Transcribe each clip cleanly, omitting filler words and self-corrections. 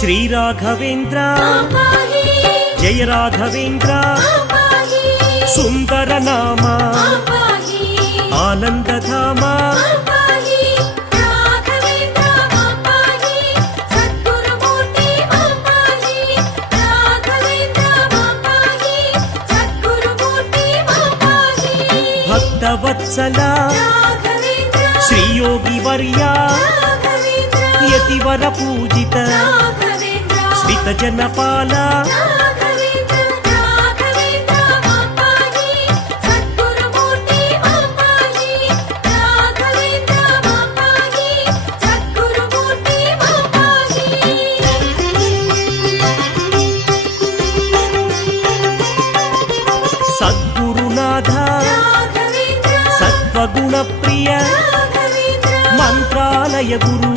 శ్రీ రాఘవేంద్ర జయ రాఘవేంద్ర సుందర నామ ఆనందధామ భక్తవత్సల శ్రీ యోగి వర్య యతివర పూజిత శ్రిత జనపాల సద్గురునాథ సత్వగుణ ప్రియ మంత్రాలయ గురు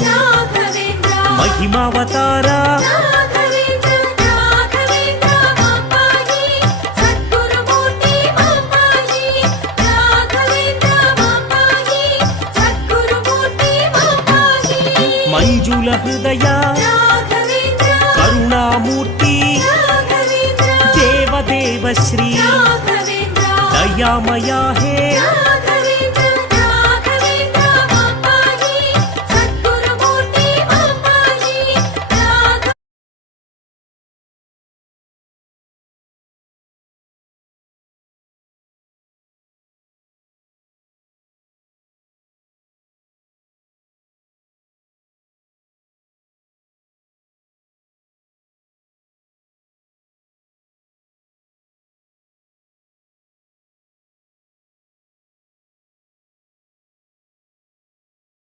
మహిమావతార మంజుల హృదయ కరుణామూర్తి దేవదేవ శ్రీ దయామయా హే